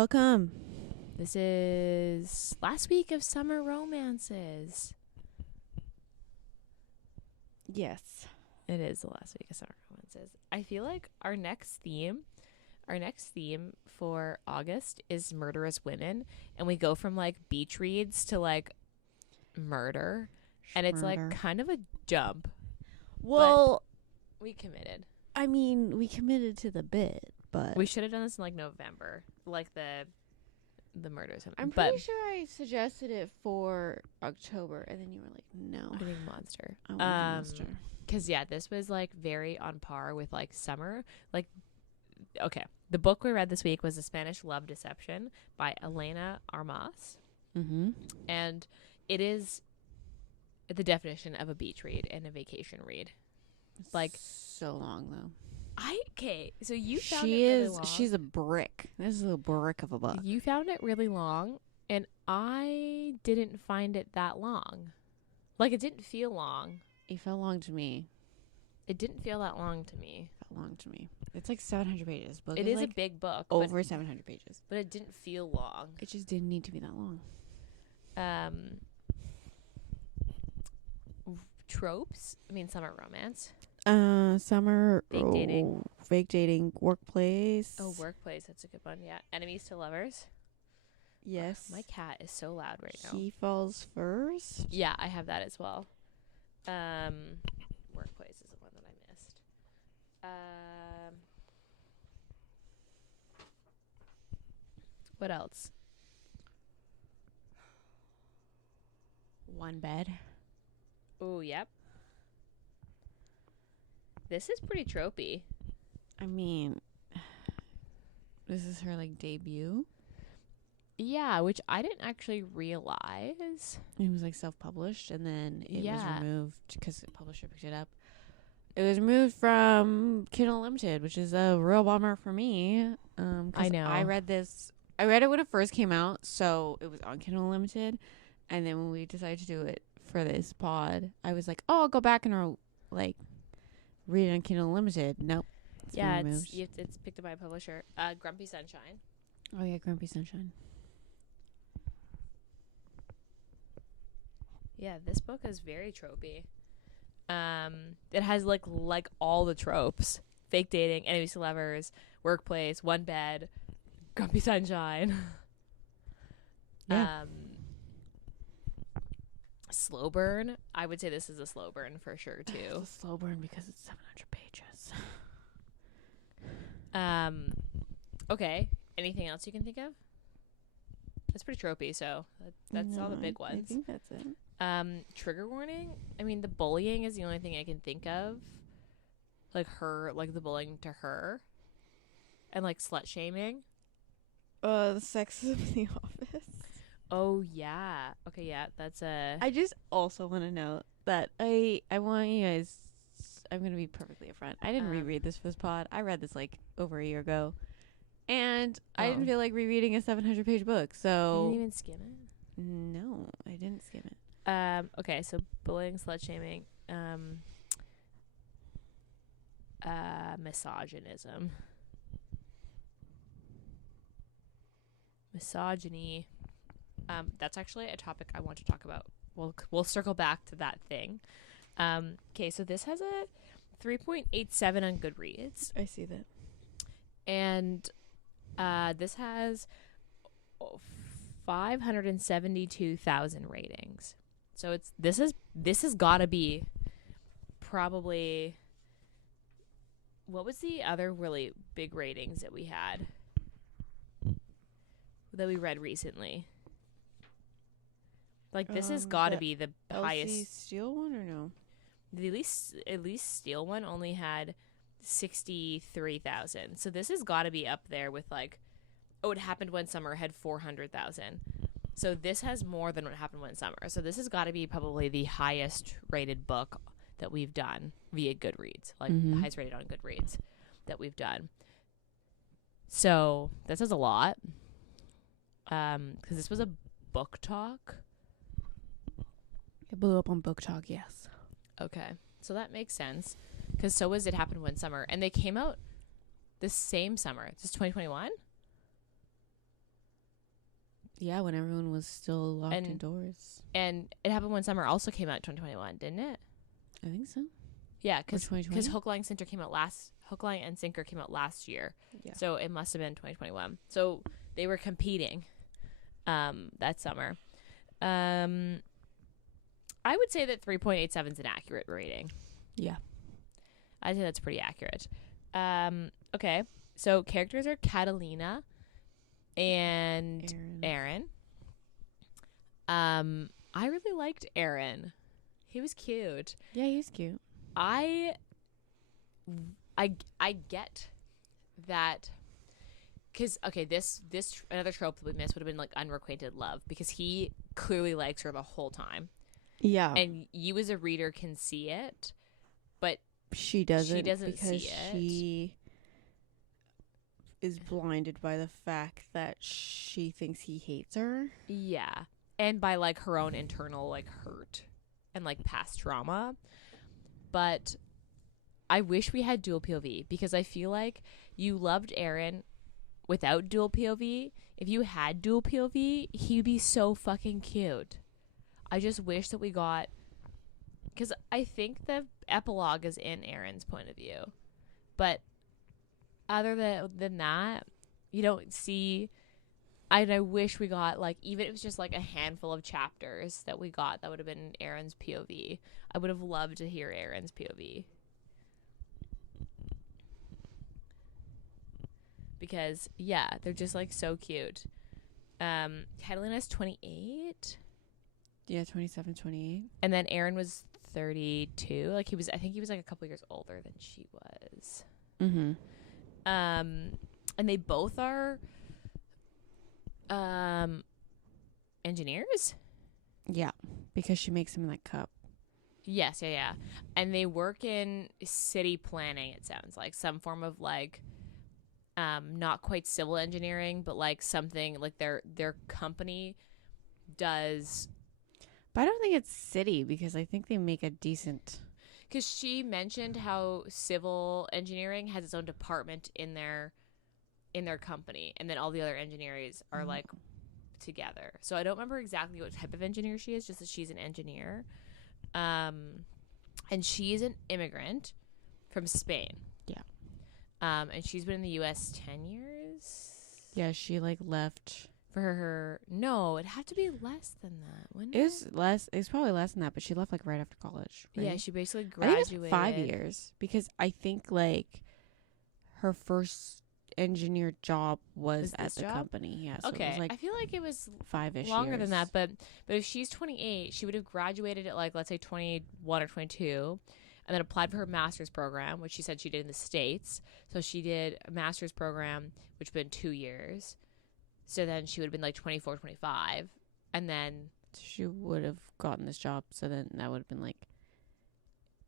Welcome. This is last week of summer romances. Yes. It is the last week of summer romances. I feel like our next theme for August is murderous women, and we go from like beach reads to like murder, and it's like kind of a jump. Well, We committed. I mean, we committed to the bit, but We should have done this in like November, like the murders. I'm pretty sure I suggested it for October, and then you were like, "No, I think monster. I want monster." Because yeah, this was like very on par with like summer. Like, okay, the book we read this week was The Spanish Love Deception by Elena Armas, and it is the definition of a beach read and a vacation read. It's like so long though. So you found it really long. She's a brick. This is a brick of a book. You found it really long, and I didn't find it that long. Like, it didn't feel long. It felt long to me. It didn't feel that long to me. It's like 700 pages. Book It is like a big book. over 700 pages. But it didn't feel long. It just didn't need to be that long. Tropes. I mean, summer romance. Summer Fake dating. workplace. Oh, workplace. That's a good one. Yeah. Enemies to lovers. Yes. My cat is so loud right now. He falls first. Yeah, I have that as well. Workplace is the one that I missed. What else? One bed. Oh, yep. This is pretty tropey. I mean, this is her like debut. Yeah, which I didn't actually realize. It was like self-published, and then it was Yeah. removed because the publisher picked it up. It was removed from Kindle Unlimited, which is a real bummer for me. 'Cause I know. I read it when it first came out, so it was on Kindle Unlimited. And then when we decided to do it for this pod, I was like, "Oh, I'll go back and like read it on Kindle Unlimited." Nope. It's picked up by a publisher. Grumpy Sunshine. Oh yeah, Grumpy Sunshine. Yeah, this book is very tropey. It has like all the tropes: fake dating, enemies to lovers, workplace, one bed, Grumpy Sunshine. Yeah. Slow burn. I would say this is a slow burn for sure too. It's a slow burn because it's 700 pages. Okay. Anything else you can think of? That's pretty tropey, so that's all the big ones. I think that's it. Trigger warning. I mean, the bullying is the only thing I can think of. Like the bullying to her. And like slut shaming. The sexism in the office. Oh yeah. Okay, yeah, that's I just also want to note that I want you guys. I'm gonna be perfectly upfront. I didn't reread this for this pod. I read this like over a year ago, and I didn't feel like rereading a 700-page book. So you didn't even skim it? No, I didn't skim it. Okay, so bullying, slut shaming, misogynism, misogyny. That's actually a topic I want to talk about. We'll circle back to that thing. Okay, so this has a 3.87 on Goodreads. I see that. And this has 572,000 ratings. So this has got to be probably, what was the other really big ratings that we had that we read recently? Like, this has got to be the highest. Elsie Steele one or no? The at least Steele one only had 63,000. So this has got to be up there with like, It Happened One Summer had 400,000. So this has more than What Happened One Summer. So this has got to be probably the highest rated book that we've done via Goodreads, like the highest rated on Goodreads that we've done. So that says a lot. Because this was a booktok. It blew up on BookTok, yes. Okay, so that makes sense. Because so was It Happened One Summer. And they came out the same summer. Is this 2021? Yeah, when everyone was still locked indoors. And It Happened One Summer also came out in 2021, didn't it? I think so. Yeah, because Hook, Line, Sinker came out Hook, Line, and Sinker came out last year. Yeah. So it must have been 2021. So they were competing that summer. I would say that 3.87 is an accurate rating. Yeah. I think that's pretty accurate. Okay. So characters are Catalina and Aaron. I really liked Aaron. He was cute. Yeah, he was cute. I get that, because this another trope that we missed would have been like unrequited love, because he clearly likes her the whole time. Yeah, and you as a reader can see it, but she doesn't because see it. She is blinded by the fact that she thinks he hates her. Yeah, and by like her own internal like hurt and like past trauma. But I wish we had dual POV, because I feel like you loved Aaron without dual POV. If you had dual POV, he'd be so fucking cute. I just wish that we got, because I think the epilogue is in Aaron's point of view. But other than that, you don't see. And I wish we got, like, even if it was just like a handful of chapters that we got that would have been Aaron's POV. I would have loved to hear Aaron's POV. Because, yeah, they're just, like, so cute. Catalina's 28. Yeah, 27, 28. And then Aaron was 32. Like, I think he was, like, a couple years older than she was. Mm-hmm. And they both are engineers. Yeah, because she makes him that cup. Yes, yeah. And they work in city planning, it sounds like. Some form of, like, not quite civil engineering, but, like, something, like, their company does. But I don't think it's city, because I think they make a decent. Because she mentioned how civil engineering has its own department in their company, and then all the other engineers are like together. So I don't remember exactly what type of engineer she is, just that she's an engineer. And she's an immigrant from Spain. Yeah. And she's been in the US 10 years. Yeah, she like left for her. No, it had to be less than that, wouldn't it? It was less. It was probably less than that, but she left like right after college. Right? Yeah, she basically graduated. I think it was 5 years, because I think like her first engineer job was at the company. Yeah. So okay. It was like I feel like it was 5-ish longer years. than that, but if she's 28, she would have graduated at like, let's say 21 or 22, and then applied for her master's program, which she said she did in the States. So she did a master's program, which would have been 2 years. So then she would have been like 24, 25, and then she would have gotten this job. So then that would have been like,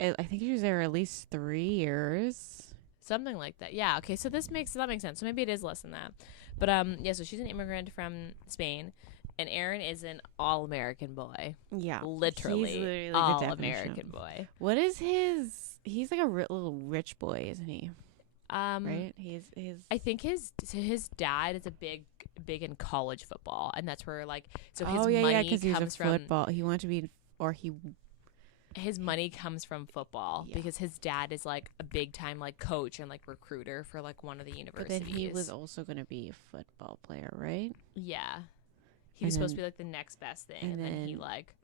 I think she was there at least 3 years. Something like that. Yeah. Okay. So that makes sense. So maybe it is less than that. But yeah. So she's an immigrant from Spain, and Aaron is an all-American boy. Yeah. Literally all-American boy. What is his? He's like a little rich boy, isn't he? Right. He's. I think his dad is a big in college football, and that's where like so his money comes from football. He wanted to be, his money comes from football, because his dad is like a big time like coach and like recruiter for like one of the universities. But then he was also going to be a football player, right? Yeah. He was supposed to be like the next best thing, and then he's like,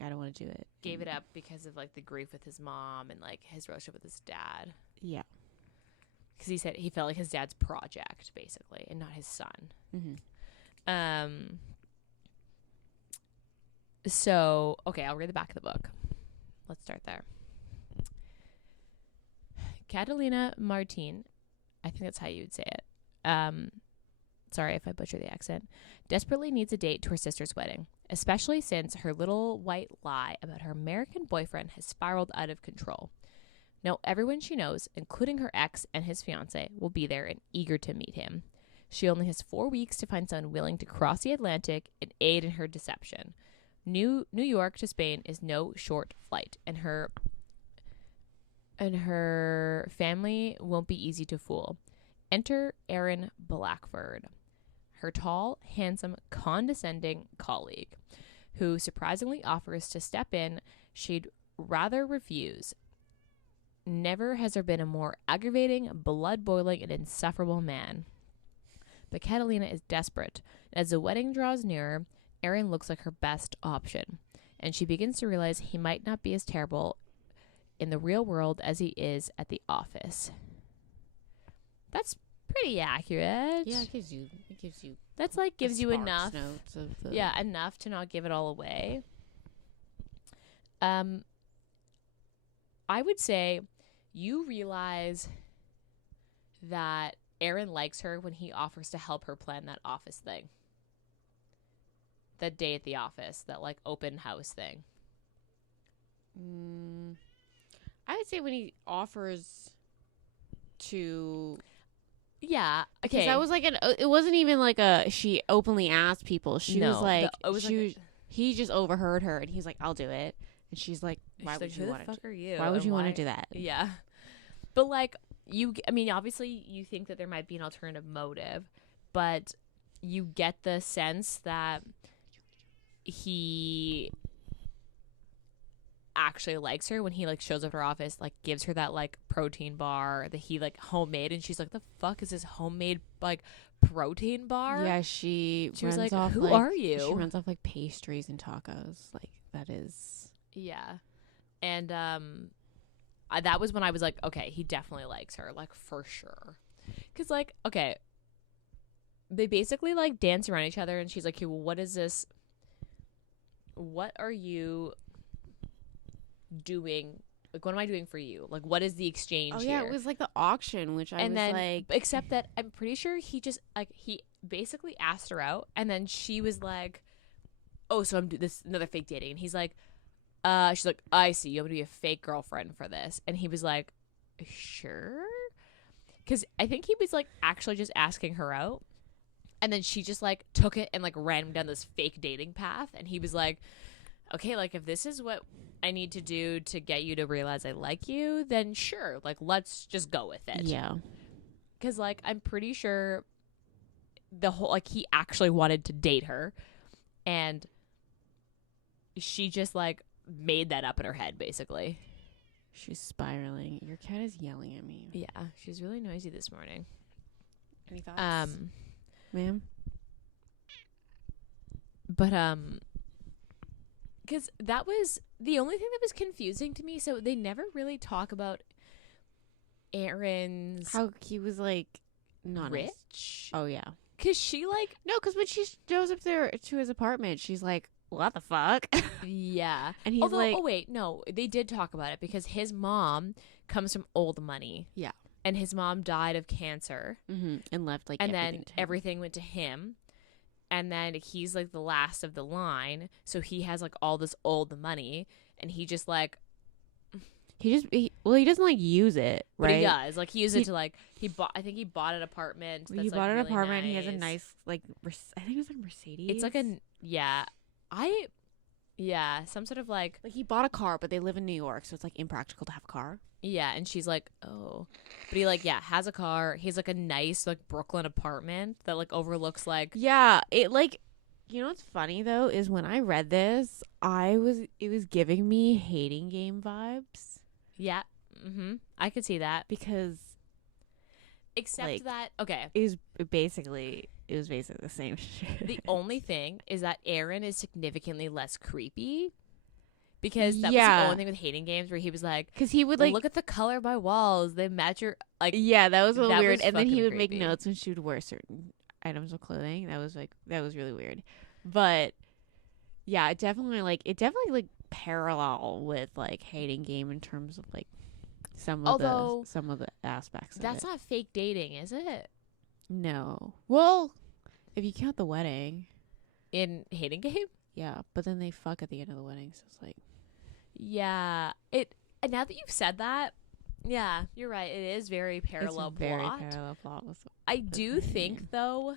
I don't want to do it. Gave it up because of like the grief with his mom and like his relationship with his dad. Yeah. Because he said he felt like his dad's project basically, and not his son. Mm-hmm. So okay, I'll read the back of the book. Let's start there. Catalina Martin, I think that's how you would say it. Sorry if I butcher the accent. Desperately needs a date to her sister's wedding, especially since her little white lie about her American boyfriend has spiraled out of control. Now everyone she knows, including her ex and his fiance, will be there and eager to meet him. She only has 4 weeks to find someone willing to cross the Atlantic and aid in her deception. New York to Spain is no short flight, and her family won't be easy to fool. Enter Erin Blackford. her tall, handsome, condescending colleague, who surprisingly offers to step in. She'd rather refuse. Never has there been a more aggravating, blood-boiling, and insufferable man. But Catalina is desperate. As the wedding draws nearer, Aaron looks like her best option, and she begins to realize he might not be as terrible in the real world as he is at the office. That's pretty accurate. Yeah, it gives you that's like gives you enough notes of the enough to not give it all away. I would say you realize that Aaron likes her when he offers to help her plan that office thing. That day at the office, that like open house thing. I would say when he offers to. Yeah, okay. Because that was like it wasn't even like she openly asked people. She was like, he just overheard her and he's like, I'll do it. And she's like, why would you want to? Why would you want to do that? Yeah. But like obviously you think that there might be an alternative motive, but you get the sense that he actually likes her when he like shows up at her office, like gives her that like protein bar that he like homemade, and she's like, the fuck is this homemade like protein bar? Yeah, she was like, off, who like, are you? She runs off like pastries and tacos. Like that is. Yeah. And that was when I was like, okay, he definitely likes her, like for sure. Cause like, okay, they basically like dance around each other, and she's like, hey, well, what is this? What are you doing? Like, what am I doing for you? Like, what is the exchange here? Yeah, it was like the auction, which I was like, except that I'm pretty sure he just like he basically asked her out, and then she was like, oh, so I'm this another fake dating, and he's like, she's like, I see, you want to be a fake girlfriend for this, and he was like, sure, because I think he was like actually just asking her out, and then she just like took it and like ran down this fake dating path, and he was like, okay, like if this is what I need to do to get you to realize I like you, then sure, like let's just go with it. Yeah, because like I'm pretty sure the whole like he actually wanted to date her, and she just like made that up in her head basically. She's spiraling. Your cat is yelling at me. Yeah, she's really noisy this morning. Any thoughts, ma'am? But because that was the only thing that was confusing to me. So they never really talk about Aaron's how he was like not rich. Oh yeah, because she like no, because when she goes up there to his apartment, she's like, what the fuck? Yeah. And he's like, oh wait, no, they did talk about it because his mom comes from old money. Yeah. And his mom died of cancer. Mm-hmm. And left like and then everything went to him. And then he's like the last of the line, so he has like all this old money, and he just like he doesn't like use it, right? But he does. Like he used it to like I think he bought an apartment. He bought an apartment. Nice. He has a nice like I think it was a Mercedes. It's like some sort of like he bought a car, but they live in New York, so it's like impractical to have a car. Yeah, and she's like, oh, but he like has a car. He's like a nice like Brooklyn apartment that like overlooks like it like, you know what's funny though is when I read this, it was giving me Hating Game vibes. Yeah, I could see that because except like, that okay, it was basically the same shit. The only thing is that Aaron is significantly less creepy. Because that was the only thing with Hating Games where he was like, because he would like look at the color of my walls, they match your like. Yeah, that was weird. Was and then he would creepy. make notes when she would wear certain items of clothing. That was really weird. But yeah, it definitely like parallel with like Hating Game in terms of like some of the aspects. That's not fake dating, is it? No. Well, if you count the wedding in Hating Game. Yeah, but then they fuck at the end of the wedding, so it's like. Yeah, and now that you've said that, yeah, you're right. It is very parallel plot. Very parallel plot. I do think though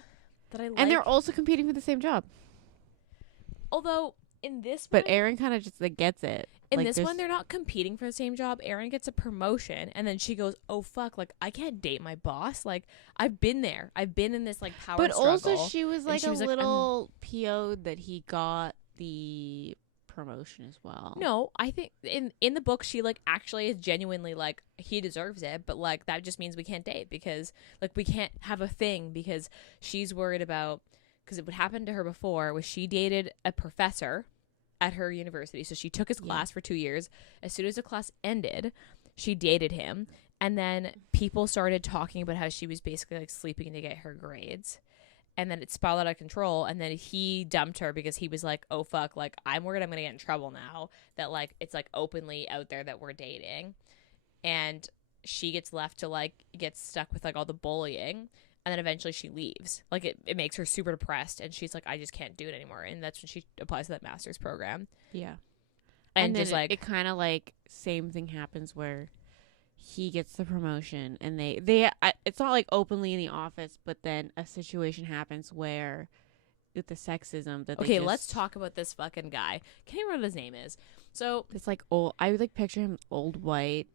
that I like, and they're also competing for the same job. Although in this But one, Aaron kind of just like gets it. in like, this one, they're not competing for the same job. Aaron gets a promotion, and then she goes, "Oh fuck! Like I can't date my boss. Like I've been there. I've been in this like power But struggle." also, she was like she a was like, little PO'd that he got the promotion as well. No, I think in the book she like actually is genuinely like he deserves it, but like that just means we can't date because like we can't have a thing because she's worried about because what happened to her before was she dated a professor at her university. So she took his class for 2 years. As soon as the class ended, she dated him, and then people started talking about how she was basically like sleeping to get her grades. And then it spiraled out of control, and then he dumped her because he was like, oh fuck, like I'm worried I'm gonna get in trouble now that like it's like openly out there that we're dating. And she gets left to like get stuck with like all the bullying, and then eventually she leaves. Like it makes her super depressed, and she's like, I just can't do it anymore. And that's when she applies to that master's program. Yeah. And then just like it kind of like same thing happens where he gets the promotion, and they it's not like openly in the office, but then a situation happens where with the sexism that okay, let's talk about this fucking guy. Can't remember what his name is. So it's like old. I would like picture him old white,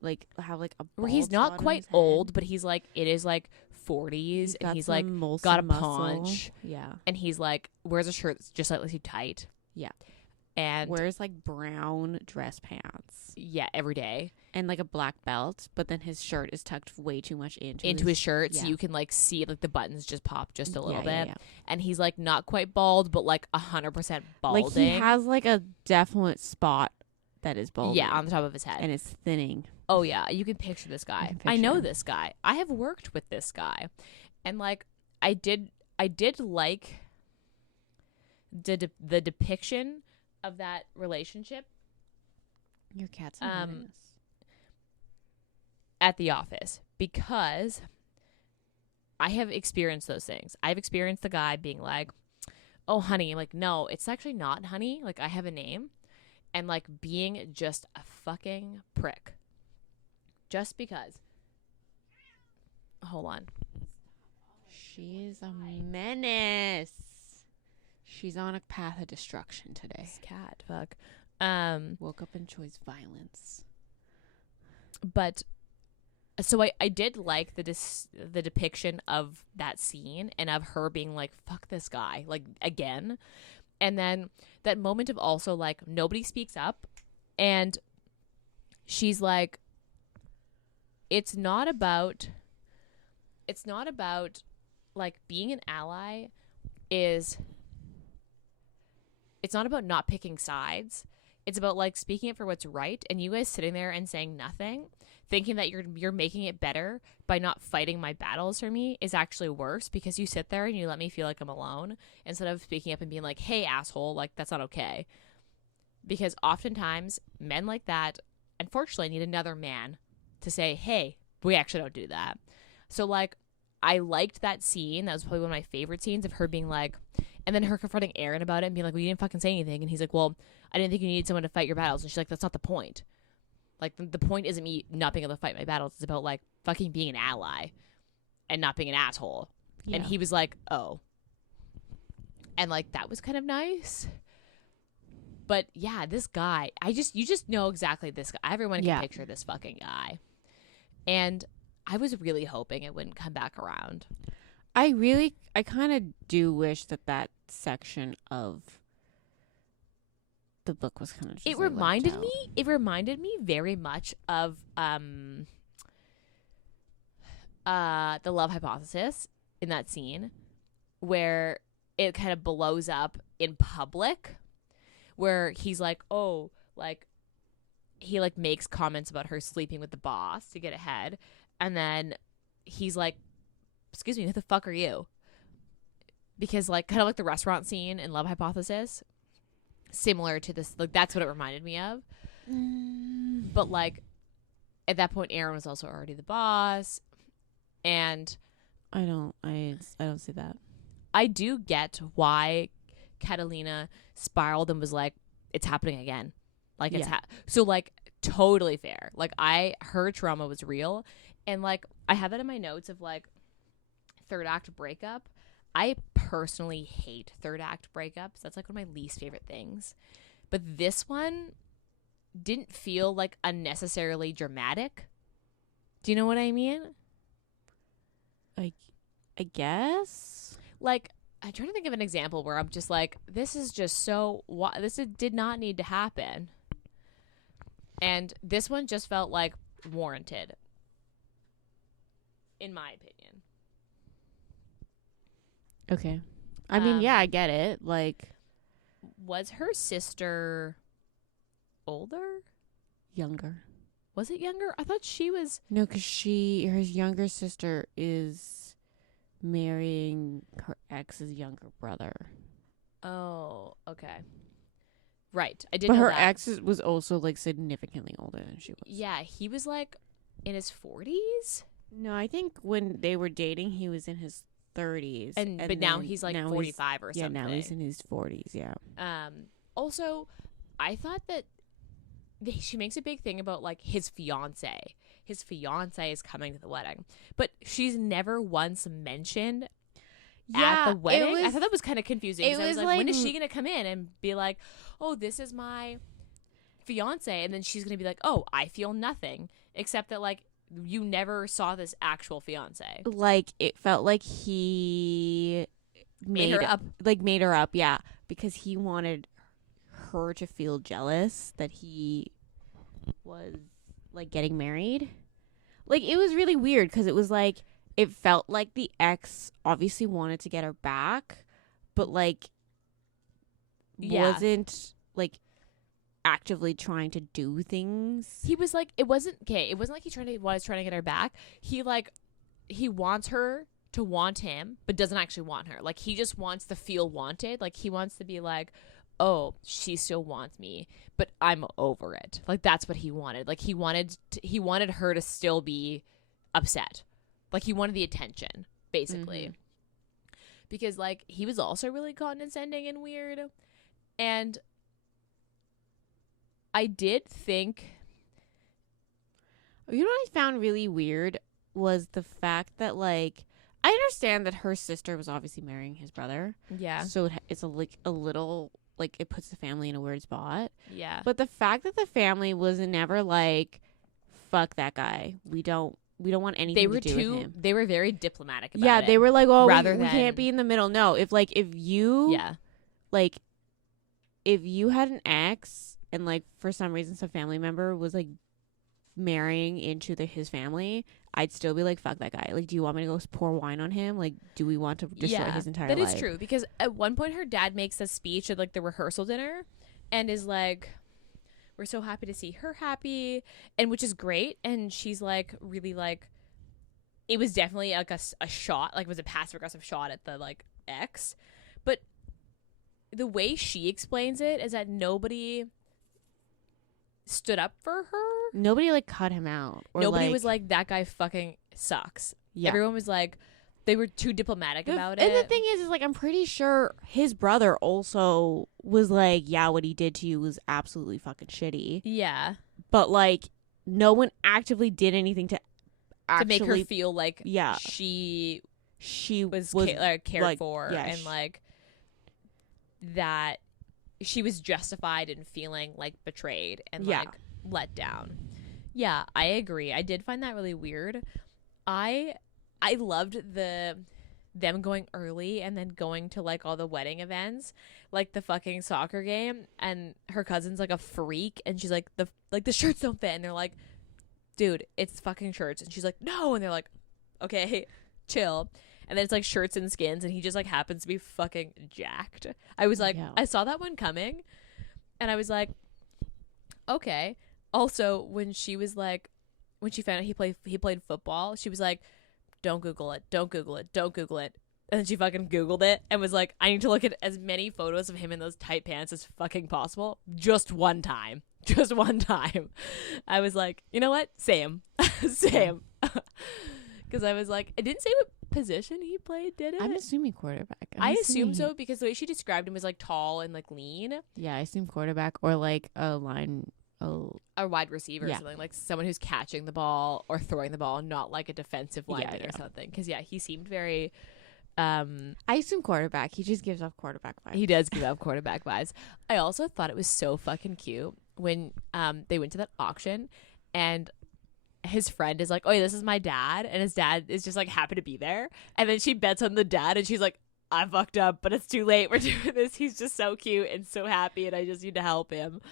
like have like a where he's bald not spot on quite his head. old, but he's like it is like 40s, and he's like got a paunch, and he's like wears a shirt that's just slightly too tight, and wears like brown dress pants, every day, and like a black belt, but then his shirt is tucked way too much into his shirt, so you can like see like the buttons just pop just a little bit. Yeah. And he's like not quite bald, but like 100% balding. Like he has like a definite spot that is balding, on the top of his head, and it's thinning. Oh yeah, you can picture this guy. I know this guy. I have worked with this guy, and like I did like the depiction of that relationship. Your cat's at the office, because I have experienced those things. I've experienced the guy being like, "Oh, honey," I'm like, "No, it's actually not honey. Like I have a name," and like being just a fucking prick. Just because. Hold on. She's a menace. She's on a path of destruction today. This cat, fuck. Woke up and chose violence. But so I did like the depiction of that scene and of her being like, fuck this guy, like again. And then that moment of also like nobody speaks up, and she's like, it's not about like being an ally it's not about not picking sides. It's about like speaking up for what's right, and you guys sitting there and saying nothing, thinking that you're making it better by not fighting my battles for me is actually worse, because you sit there and you let me feel like I'm alone instead of speaking up and being like, hey asshole, like that's not okay. Because oftentimes men like that unfortunately need another man to say, hey, we actually don't do that. So like I liked that scene. That was probably one of my favorite scenes, of her being like, and then her confronting Aaron about it and being like, well, you didn't fucking say anything. And he's like, well, I didn't think you needed someone to fight your battles. And she's like, that's not the point. Like the point isn't me not being able to fight my battles. It's about like fucking being an ally and not being an asshole. Yeah. And he was like, oh. And like that was kind of nice. But yeah, this guy, you just know exactly this guy. Everyone can picture this fucking guy. And I was really hoping it wouldn't come back around. I kind of do wish that section of the book was kind of just it reminded me very much of the Love Hypothesis in that scene where it kind of blows up in public, where he's like, oh, like he like makes comments about her sleeping with the boss to get ahead, and then he's like, excuse me, who the fuck are you? Because like kind of like the restaurant scene in Love Hypothesis, similar to this, like that's what it reminded me of. But like at that point Aaron was also already the boss, and I don't see that. I do get why Catalina spiraled and was like, it's happening again. Like it's so like totally fair. Like her trauma was real, and like I have that in my notes of like third act breakup. I personally hate third act breakups. That's like one of my least favorite things. But this one didn't feel like unnecessarily dramatic. Do you know what I mean? I guess. Like, I'm trying to think of an example where I'm just like, this is just so, did not need to happen. And this one just felt like warranted, in my opinion. Okay. I mean, yeah, I get it. Like, was her sister older? Younger. Was it younger? I thought she was. No, because her younger sister is marrying her ex's younger brother. Oh, okay. Right. I did But know her that. ex was also, like, significantly older than she was. Yeah, he was, like, in his 40s? No, I think when they were dating, he was in his 30s. But now he's, like, 45 or something. Yeah, now he's in his 40s, yeah. Also, I thought that she makes a big thing about, like, his fiance. His fiance is coming to the wedding. But she's never once mentioned at the wedding. I thought that was kind of confusing. I was like, when is she going to come in and be like, oh, this is my fiance? And then she's going to be like, oh, I feel nothing. Except that, like, you never saw this actual fiance. Like, it felt like he made her up. Like, made her up, yeah. Because he wanted her to feel jealous that he was, like, getting married. Like, it was really weird because it was like, it felt like the ex obviously wanted to get her back, but, like, wasn't, like, actively trying to do things. He was like, it wasn't like he was trying to get her back. He wants her to want him, but doesn't actually want her. Like, he just wants to feel wanted. Like, he wants to be like, oh, she still wants me, but I'm over it. Like, that's what he wanted. Like, he wanted her to still be upset. Like, he wanted the attention, basically. Mm-hmm. Because, like, he was also really condescending and weird. And I did think, you know what I found really weird was the fact that, like, I understand that her sister was obviously marrying his brother. Yeah. So it's a little, like, it puts the family in a weird spot. Yeah. But the fact that the family was never like, fuck that guy. We don't want anything to do with him. They were very diplomatic about it. Yeah, they were like, oh, we rather can't be in the middle. No, if you had an ex and, like, for some reason some family member was, like, marrying into his family, I'd still be like, fuck that guy. Like, do you want me to go pour wine on him? Like, do we want to destroy his entire life? That is true, because at one point her dad makes a speech at, like, the rehearsal dinner and is like, we're so happy to see her happy, and which is great. And she's like, really, like, it was definitely like a shot, like, it was a passive aggressive shot at the, like, ex. But the way she explains it is that nobody stood up for her. Nobody, like, cut him out. Or nobody was like, that guy fucking sucks. Yeah. Everyone was like, they were too diplomatic about it. And the thing is, like, I'm pretty sure his brother also was like, yeah, what he did to you was absolutely fucking shitty. Yeah. But, like, no one actively did anything to make her feel like she was cared for, and, like, that she was justified in feeling, like, betrayed and, like, let down. Yeah, I agree. I did find that really weird. I loved them going early and then going to, like, all the wedding events, like the fucking soccer game, and her cousin's like a freak, and she's like, the shirts don't fit, and they're like, dude, it's fucking shirts, and she's like, no, and they're like, okay, chill. And then it's, like, shirts and skins, and he just, like, happens to be fucking jacked. I was like, I saw that one coming, and I was like, okay. Also, when she was like, when she found out he played football, she was like, don't Google it, don't Google it, don't Google it. And then she fucking Googled it and was like, I need to look at as many photos of him in those tight pants as fucking possible. Just one time. Just one time. I was like, you know what? Same. Same. Because I was like, it didn't say what position he played, did it? I'm assuming quarterback. I assume so, because the way she described him was, like, tall and, like, lean. Yeah, I assume quarterback or, like, a wide receiver or something, like someone who's catching the ball or throwing the ball, not like a defensive lineman or something. Because he seemed very I assume quarterback. He just gives off quarterback vibes. He does give off quarterback vibes. I also thought it was so fucking cute when they went to that auction and his friend is like, oh yeah, this is my dad, and his dad is just like happy to be there, and then she bets on the dad and she's like, I fucked up, but it's too late, we're doing this. He's just so cute and so happy and I just need to help him.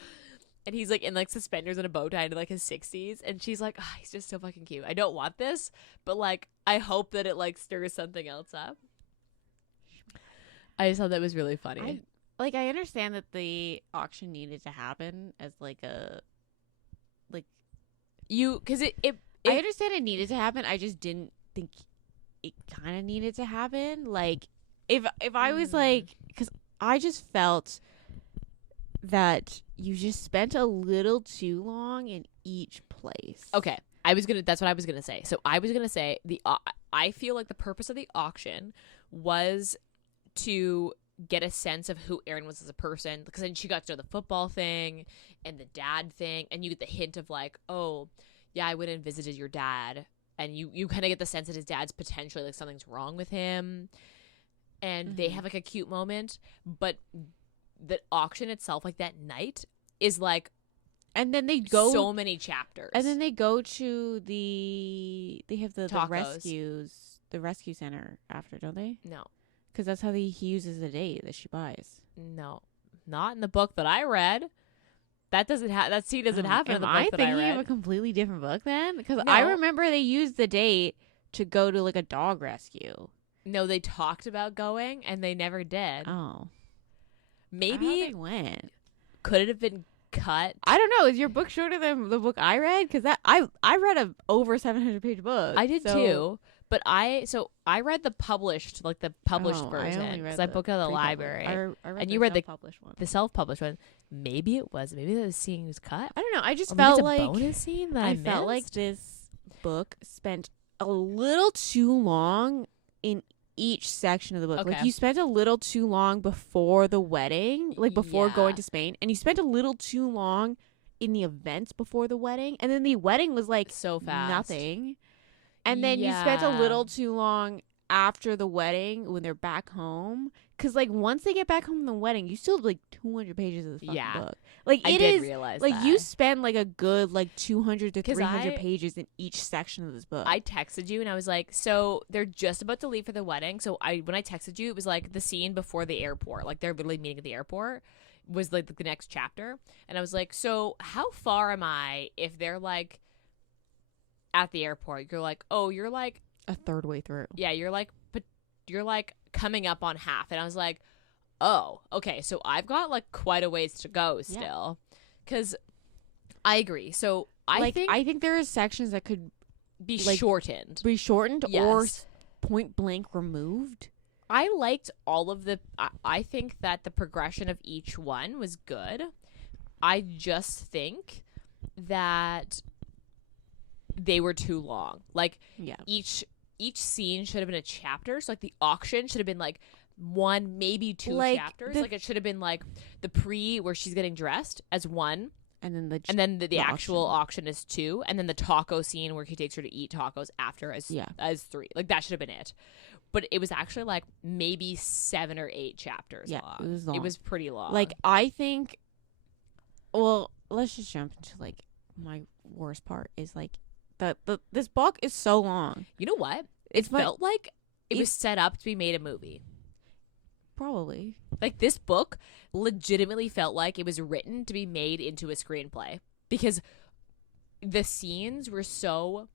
And he's like in like suspenders and a bow tie into like his 60s, and she's like, oh, he's just so fucking cute. I don't want this, but like I hope that it like stirs something else up. I just thought that was really funny. I understand that the auction needed to happen as like a because I understand it needed to happen. I just didn't think it kind of needed to happen. Like if I was like, because I just felt that you just spent a little too long in each place. Okay, that's what I was gonna say. So I was gonna say I feel like the purpose of the auction was to get a sense of who Erin was as a person, because then she got to know the football thing and the dad thing, and you get the hint of like, oh yeah, I went and visited your dad, and you kind of get the sense that his dad's potentially like something's wrong with him, and they have like a cute moment. But the auction itself, like that night, is like, and then they go so many chapters, and then they go to they have the rescue center after, don't they? No. Because that's how he uses the date that she buys. No, not in the book that I read. That scene doesn't happen in the book that I read. Am I thinking of a completely different book then? Because I remember they used the date to go to like a dog rescue. No, they talked about going and they never did. Oh, maybe they went. Could it have been cut? I don't know. Is your book shorter than the book I read? Because I read a over 700-page book. I did too. But I read the published version, because I booked it at the library. I read and the you read self-published one. The self-published one. Maybe the scene was cut. I don't know. I just or felt maybe like it's a bonus scene that I felt like this book spent a little too long in each section of the book. Okay. Like you spent a little too long before the wedding, like before going to Spain, and you spent a little too long in the events before the wedding, and then the wedding was like so fast, nothing. And then you spent a little too long after the wedding when they're back home. Because, like, once they get back home from the wedding, you still have, like, 200 pages of this fucking book. Like, I did realize like, that. you spend, like, a good, like, 200 to 300 pages in each section of this book. I texted you, and I was like, so they're just about to leave for the wedding. So when I texted you, it was, like, the scene before the airport. Like, they're literally meeting at the airport was, like, the next chapter. And I was like, so how far am I if they're, like, at the airport? You're like, oh, you're like a third way through. Yeah, you're like coming up on half. And I was like, oh, okay, so I've got like quite a ways to go still. Because I agree. So I think there are sections that could be shortened or point blank removed. I liked all of I think that the progression of each one was good. I just think that they were too long. Like, each scene should have been a chapter. So, like, the auction should have been, like, 1, maybe 2 chapters. Like, it should have been, like, the where she's getting dressed as 1. And then the actual auction is 2. And then the taco scene where he takes her to eat tacos after as 3. Like, that should have been it. But it was actually, like, maybe 7 or 8 chapters long. It was long. It was pretty long. Like, I think... Well, let's just jump into, like, my worst part is, like, this book is so long. You know what? It felt like it was set up to be made a movie. Probably. Like, this book legitimately felt like it was written to be made into a screenplay, because the scenes were so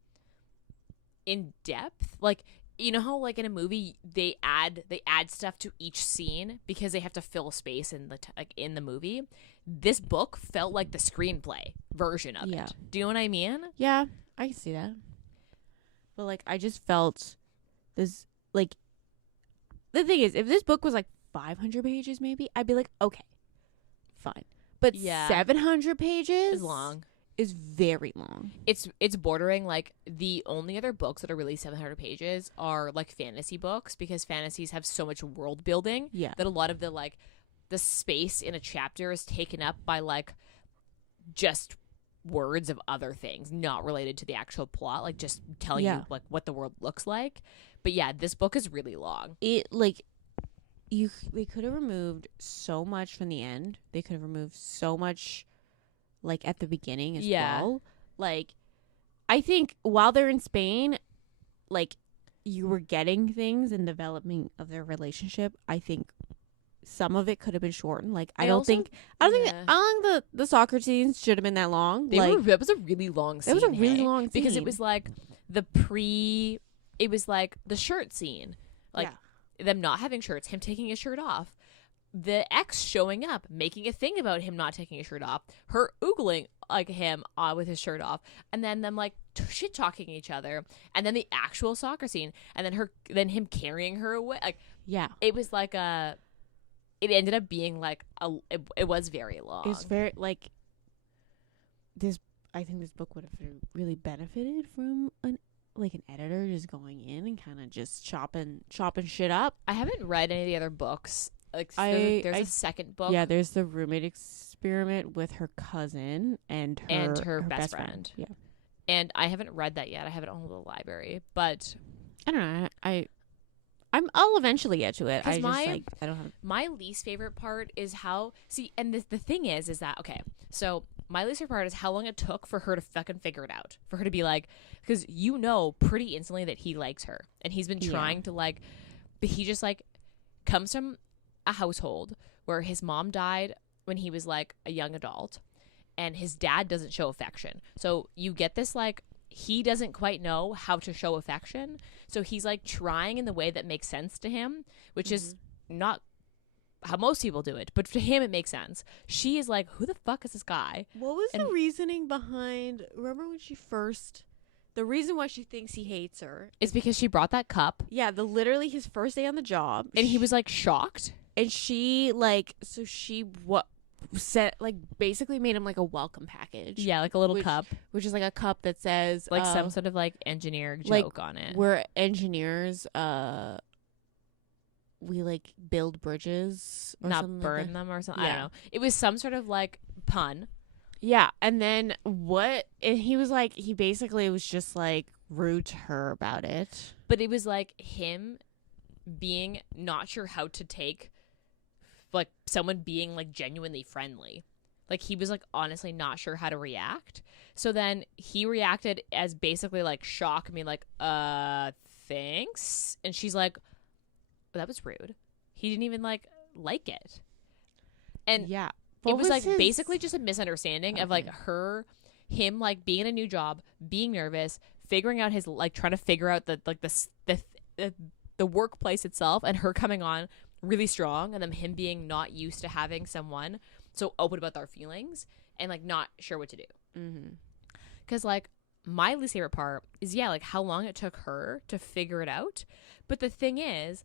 in depth. Like, you know how, like, in a movie they add stuff to each scene because they have to fill space in in the movie. This book felt like the screenplay version of it. Do you know what I mean? Yeah, I can see that. But, like, I just felt this, like, the thing is, if this book was, like, 500 pages maybe, I'd be like, okay, fine. But 700 pages is long. Is very long. It's bordering, like, the only other books that are really 700 pages are, like, fantasy books, because fantasies have so much world building that a lot of the, like, the space in a chapter is taken up by, like, just words of other things not related to the actual plot, like just telling you like what the world looks like. But yeah, this book is really long. It they could have removed so much from the end. They could have removed so much like at the beginning as well. Like I think while they're in Spain, like you were getting things in development of their relationship. I think some of it could have been shortened. Like I don't think the soccer scenes should have been that long. That was a really long scene. It was a really long scene because it was like it was like the shirt scene, like them not having shirts, him taking his shirt off, the ex showing up, making a thing about him not taking his shirt off, her oogling like him with his shirt off, and then them like shit talking each other, and then the actual soccer scene, and then him carrying her away. Like it was like it ended up being like it was very long. It's very like this. I think this book would have really benefited from an editor just going in and kind of just chopping shit up. I haven't read any of the other books. Like there's a second book. Yeah, there's the roommate experiment with her cousin and her best friend. Yeah, and I haven't read that yet. I have it on the library, but I don't know. I'll eventually get to it. I don't have. My least favorite part is and the thing is that okay. So my least favorite part is how long it took for her to fucking figure it out. For her to be like, because pretty instantly that he likes her, and he's been trying to like, but he just like comes from a household where his mom died when he was like a young adult, and his dad doesn't show affection. So you get this like he doesn't quite know how to show affection, so he's like trying in the way that makes sense to him, which is not how most people do it, but for him it makes sense. She is like, who the fuck is this guy? What was the reasoning behind, remember when the reason why she thinks he hates her is because she brought that cup. Yeah, literally his first day on the job, and he was like shocked, and she like, so she basically made him like a welcome package. Yeah, like a little cup, which is like a cup that says like some sort of like engineer joke on it. We're engineers, we like build bridges or not burn them or something. I don't know. It was some sort of like pun. Yeah, and then and he was like, he basically was just like rude to her about it. But it was like him being not sure how to take like someone being like genuinely friendly. Like he was like honestly not sure how to react. So then he reacted as basically like shock. I mean like, thanks. And she's like, oh, that was rude. He didn't even like it. And yeah. It was like basically just a misunderstanding of like him like being in a new job, being nervous, figuring out his like trying to figure out the workplace itself, and her coming on really strong, and then him being not used to having someone so open about their feelings and like not sure what to do. Because like my least favorite part is like how long it took her to figure it out. But the thing is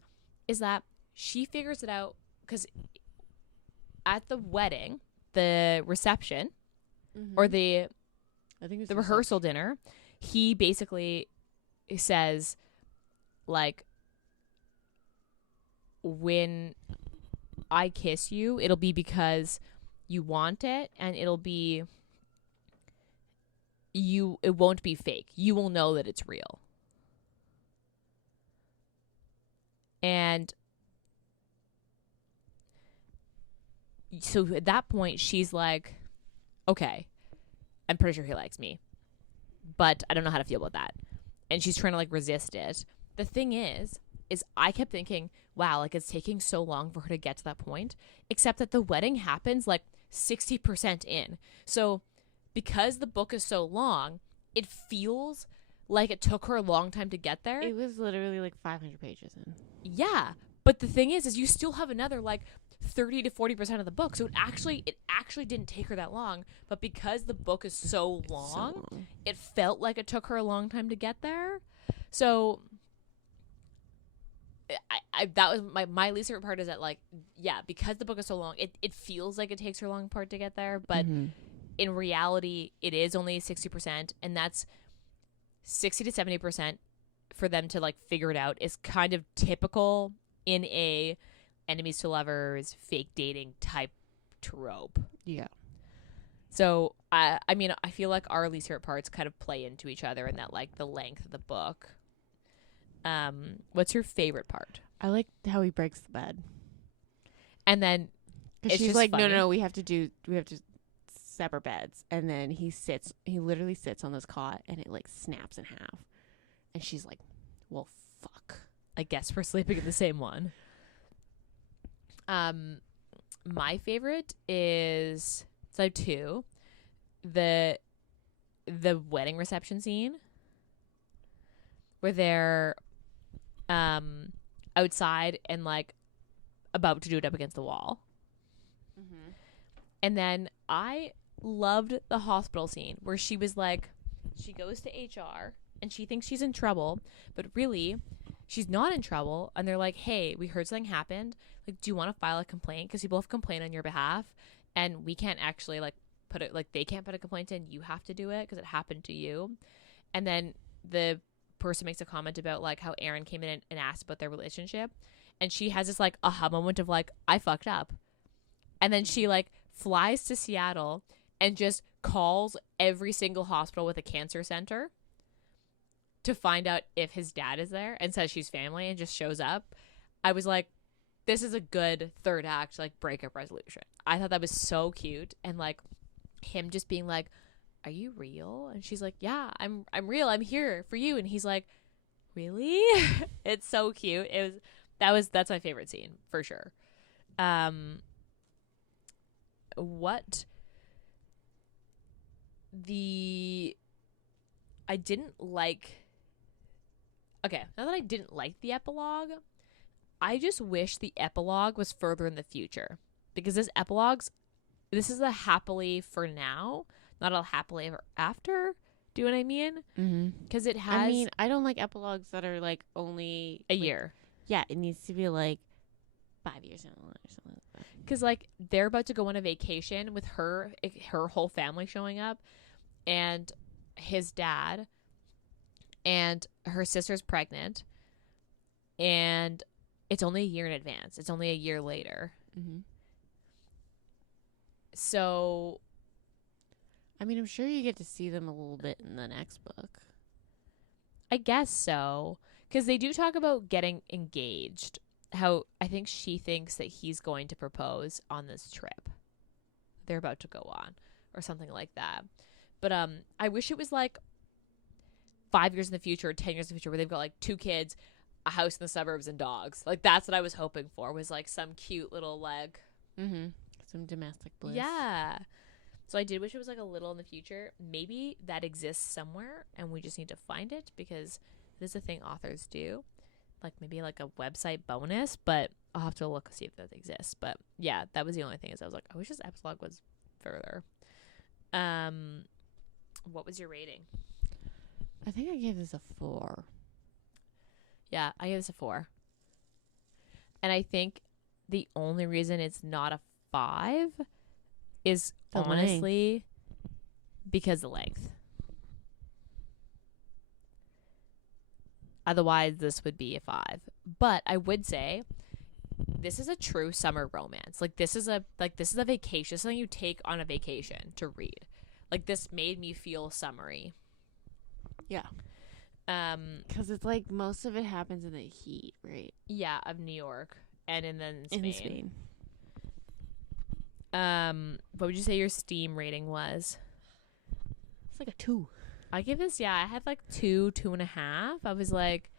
that she figures it out because at the wedding, the reception, or I think the rehearsal dinner, he basically says, like, when I kiss you, it'll be because you want it, and it won't be fake. You will know that it's real. And so at that point, she's like, okay, I'm pretty sure he likes me, but I don't know how to feel about that. And she's trying to like resist it. The thing is I kept thinking, wow, like it's taking so long for her to get to that point, except that the wedding happens like 60% in. So because the book is so long, it feels like it took her a long time to get there. It was literally like 500 pages in. Yeah. But the thing is you still have another like 30 to 40% of the book. So it actually didn't take her that long. But because the book is so long, it felt like it took her a long time to get there. So I that was my least favorite part, is that like, yeah, because the book is so long, it feels like it takes her a long part to get there. But in reality, it is only 60%. And that's 60 to 70% for them to like figure it out is kind of typical in a enemies to lovers, fake dating type trope. Yeah. So I mean, I feel like our least favorite parts kind of play into each other, and that like the length of the book. What's your favorite part? I like how he breaks the bed. And then Because it's she's just like, funny. no, we have to separate beds. And then he literally sits on this cot and it like snaps in half. And she's like, well, fuck. I guess we're sleeping in the same one. My favorite is so two. The wedding reception scene where they're outside and like about to do it up against the wall. Mm-hmm. And then I loved the hospital scene where she was like, she goes to HR and she thinks she's in trouble, but really she's not in trouble. And they're like, hey, we heard something happened. Like, do you want to file a complaint? Because people have complained on your behalf and we can't actually like put it, like they can't put a complaint in. You have to do it because it happened to you. And then the person makes a comment about like how Aaron came in and asked about their relationship. And she has this like aha moment of like, I fucked up. And then she like flies to Seattle and just calls every single hospital with a cancer center to find out if his dad is there and says she's family and just shows up. I was like, this is a good third act, like breakup resolution. I thought that was so cute. And like him just being like, are you real? And she's like, yeah, I'm real. I'm here for you. And he's like, really? It's so cute. That's my favorite scene for sure. I didn't like, okay, now that I didn't like the epilogue, I just wish the epilogue was further in the future, because this is a happily for now, not a happily ever after. Do you know what I mean? Because it has, I mean, I don't like epilogues that are like only a like, year. Yeah, it needs to be like 5 years down the line or something like that. Because like they're about to go on a vacation with her whole family showing up, and his dad, and her sister's pregnant, and it's only a year in advance. It's only a year later. Mm-hmm. So, I mean, I'm sure you get to see them a little bit in the next book. I guess so. Because they do talk about getting engaged. How I think she thinks that he's going to propose on this trip they're about to go on, or something like that. But I wish it was like 5 years in the future or 10 years in the future where they've got like 2 kids, a house in the suburbs, and dogs. Like that's what I was hoping for, was like some cute little like some domestic bliss. Yeah. So I did wish it was like a little in the future. Maybe that exists somewhere and we just need to find it, because this is a thing authors do. Like maybe like a website bonus, but I'll have to look to see if that exists. But yeah, that was the only thing, is I was like, I wish this epilogue was further. What was your rating? I think I gave this a 4. Yeah, I gave this a 4. And I think the only reason it's not a 5 is honestly because the length. Otherwise, this would be a 5. But I would say this is a true summer romance. Like this is a vacation, something you take on a vacation to read. Like this made me feel summery. Yeah. Because it's like most of it happens in the heat, right? Yeah, of New York and then Spain. In Spain. What would you say your Steam rating was? It's like a 2. I give this, I had like 2.5. I was like,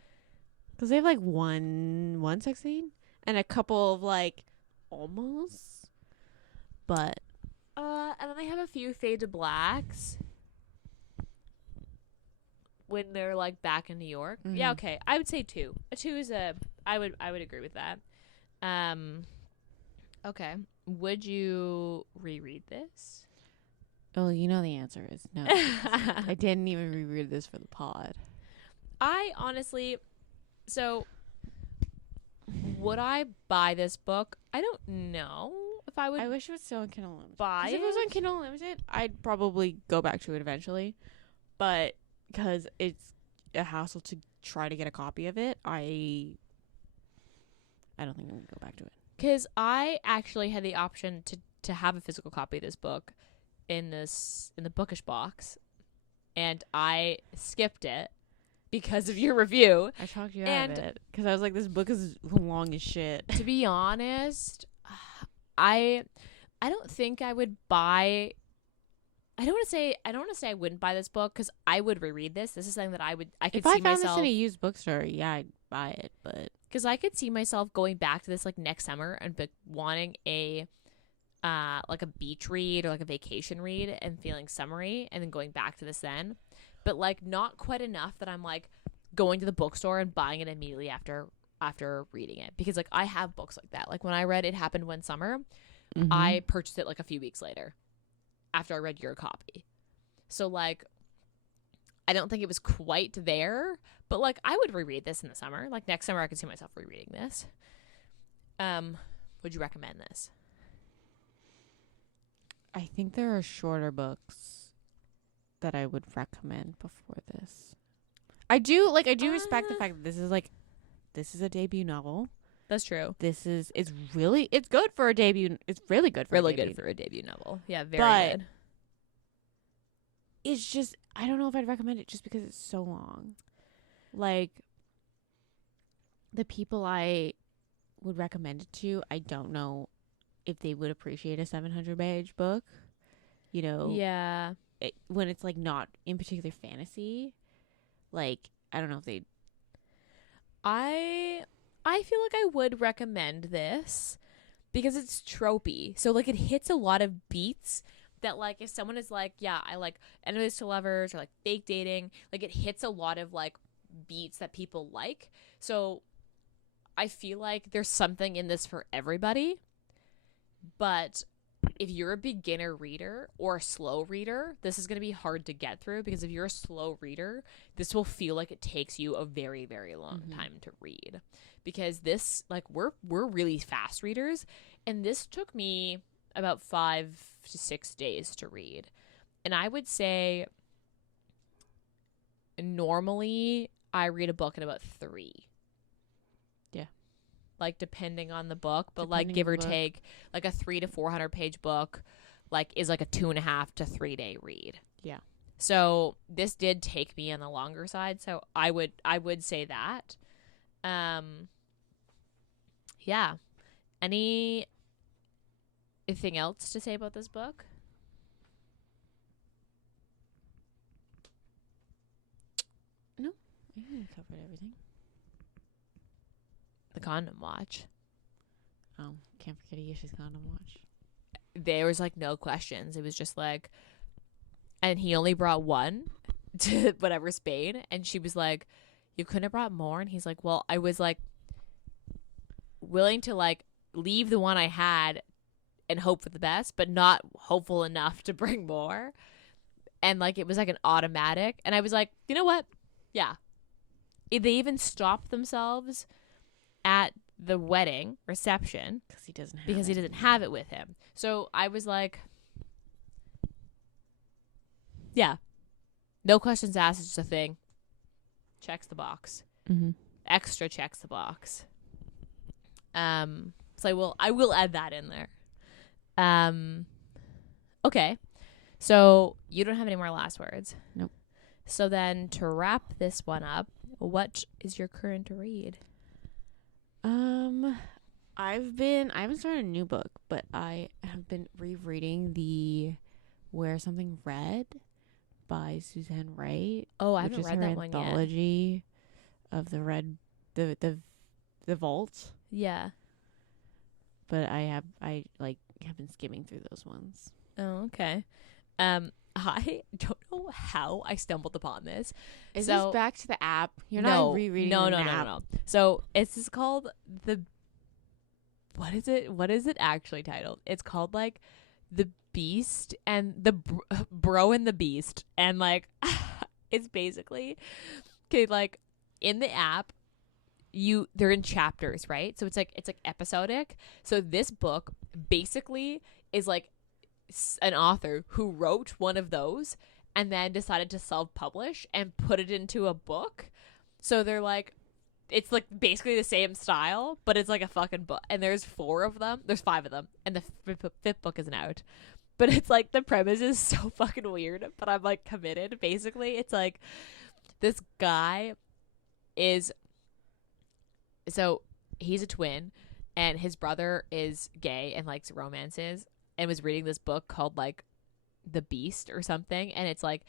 because they have like one sex scene and a couple of like almost, but and then they have a few fade to blacks when they're like back in New York. Mm-hmm. Yeah, okay, I would say 2. A 2 is I would agree with that. Okay, would you reread this? Oh, you know the answer is no. I didn't even reread this for the pod. I honestly, so would I buy this book? I don't know if I would. I wish it was still on Kindle Unlimited. Buy it? If it was on Kindle Unlimited, I'd probably go back to it eventually. But because it's a hassle to try to get a copy of it, I don't think I'm going to go back to it. Because I actually had the option to have a physical copy of this book in the bookish box, and I skipped it because of your review. I talked you out of it because I was like, this book is long as shit. To be honest, I don't think I would buy. I don't want to say I wouldn't buy this book because I would reread this. This is something that I could if see I found myself this in a used bookstore, yeah, I'd buy it. But because I could see myself going back to this like next summer and wanting a like a beach read or like a vacation read and feeling summery, and then going back to this then, but like not quite enough that I'm like going to the bookstore and buying it immediately after reading it, because like I have books like that. Like when I read It Happened One Summer, I purchased it like a few weeks later after I read your copy. So like I don't think it was quite there, but like I would reread this in the summer. Like next summer I could see myself rereading this. Would you recommend this? I think there are shorter books that I would recommend before this. I do respect the fact that this is a debut novel. That's true. It's good for a debut. It's really good for a debut novel. Yeah, very good. It's just, I don't know if I'd recommend it just because it's so long. Like, the people I would recommend it to, I don't know if they would appreciate a 700-page book. You know? Yeah. When it's, like, not in particular fantasy. Like, I don't know if they'd... I feel like I would recommend this because it's tropey. So, like, it hits a lot of beats that, like, if someone is like, yeah, I like enemies to lovers or, like, fake dating, like, it hits a lot of, like, beats that people like. So, I feel like there's something in this for everybody. But if you're a beginner reader or a slow reader, this is going to be hard to get through, because if you're a slow reader, this will feel like it takes you a very, very long time to read. Because this, like, we're really fast readers, and this took me about 5 to 6 days to read. And I would say normally I read a book in about 3. Yeah. Like, depending on the book, but like give or take, like a 300 to 400 page book, like, is like a 2.5 to 3 day read. Yeah. So this did take me on the longer side. So I would say that. Yeah. Anything else to say about this book? No, I think we covered everything. The condom watch. Oh, can't forget Ayesha's condom watch. There was like no questions. It was just like, and he only brought one to whatever Spain, and she was like, you couldn't have brought more? And he's like, well, I was like willing to like leave the one I had and hope for the best, but not hopeful enough to bring more. And like it was like an automatic, and I was like, you know what? Yeah. They even stopped themselves at the wedding reception because he doesn't have it with him. So I was like, yeah, no questions asked. It's just a thing. Checks the box. Extra checks the box. So I will add that in there. Okay. So you don't have any more last words? Nope. So then to wrap this one up, what is your current read? I haven't started a new book, but I have been rereading the Wear Something Red by Suzanne Wright. Oh, I haven't read that one yet. Anthology of the red, the vault. Yeah. But I have been skimming through those ones. Oh, okay. I don't know how I stumbled upon this. Is this back to the app? You're not rereading No. So it's called what is it actually titled? It's called like The Beast and the Bro and the Beast, and like it's basically okay. Like in the app, they're in chapters, right? So it's like episodic. So this book basically is like an author who wrote one of those and then decided to self-publish and put it into a book. So they're like, it's like basically the same style, but it's like a fucking book. And there's 4 of them. There's 5 of them, and the fifth book isn't out. but it's like the premise is so fucking weird, but I'm like committed. Basically, it's like this guy is, so he's a twin and his brother is gay and likes romances and was reading this book called like The Beast or something, and it's like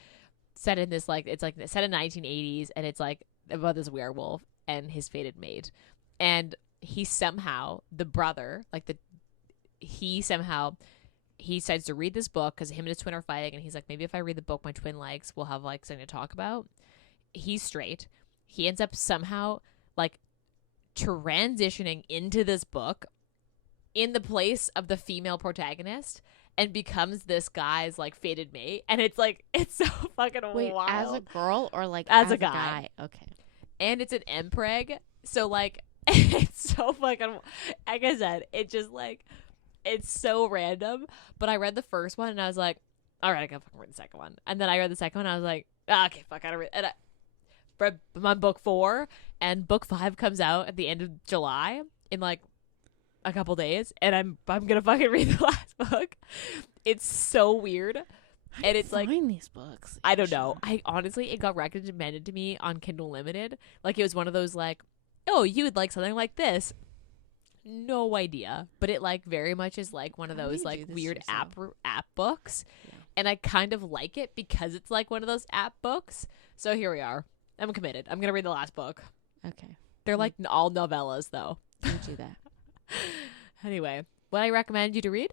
set in this like, it's like set in 1980s, and it's like about this werewolf and his fated mate, and he somehow, the brother, like he decides to read this book because him and his twin are fighting, and he's like, maybe if I read the book my twin likes, we'll have like something to talk about. He's straight. He ends up somehow like transitioning into this book in the place of the female protagonist and becomes this guy's like fated mate, and it's like, it's so fucking wild. As a girl or like as a guy? Okay. And it's an MPreg, so like it's so fucking, like I said, it just like, it's so random. But I read the first one and I was like, all right, I gotta fucking read the second one. And then I read the second one and I was like, okay, fuck, I gotta read. And I'm on book 4, and book 5 comes out at the end of July in like a couple days, and I'm gonna fucking read the last book. It's so weird. And it's like, these books. I don't know. I honestly, it got recommended to me on Kindle Limited. Like, it was one of those like, oh, you would like something like this. No idea, but it like very much is like one of those like weird app books, and I kind of like it because it's like one of those app books. So here we are. I'm committed. I'm gonna read the last book. Okay. They're like all novellas though. You do that. Anyway, what I recommend you to read?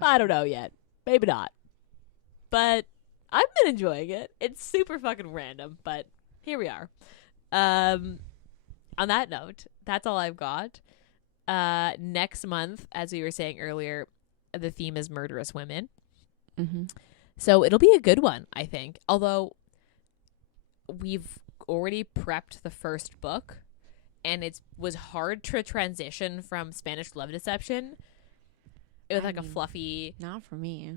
I don't know yet. Maybe not. But I've been enjoying it. It's super fucking random, but here we are. On that note, that's all I've got. Next month, as we were saying earlier, the theme is murderous women. Mm-hmm. So it'll be a good one, I think. Although we've already prepped the first book, and it was hard to transition from Spanish Love Deception. It was like a fluffy, not for me,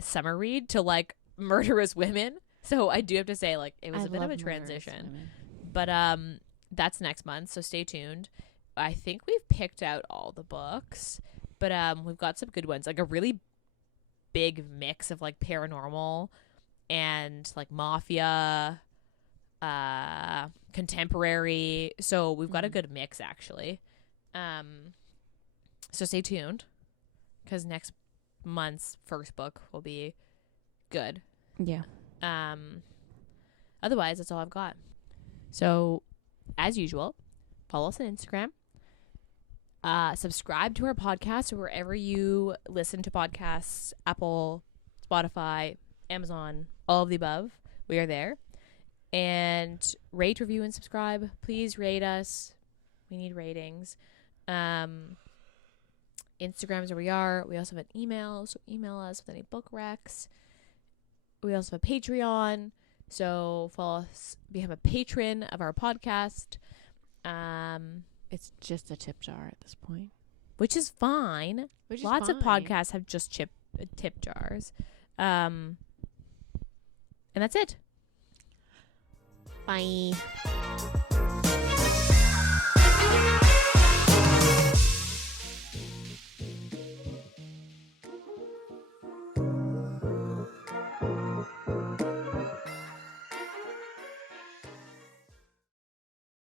summer read to like murderous women. So I do have to say, like, it was a bit of a transition. But that's next month, so stay tuned. I think we've picked out all the books, but we've got some good ones, like a really big mix of like paranormal and like mafia, contemporary. So we've got a good mix actually. So stay tuned, because next month's first book will be good. Yeah. Otherwise, that's all I've got. So, as usual, follow us on Instagram. Subscribe to our podcast wherever you listen to podcasts. Apple, Spotify, Amazon, all of the above. We are there. And rate, review, and subscribe. Please rate us. We need ratings. Instagram's where we are. We also have an email, so email us with any book recs. We also have a Patreon, so follow us, become a patron of our podcast. It's just a tip jar at this point, which is fine. Lots of podcasts have just tip jars. And that's it. Bye.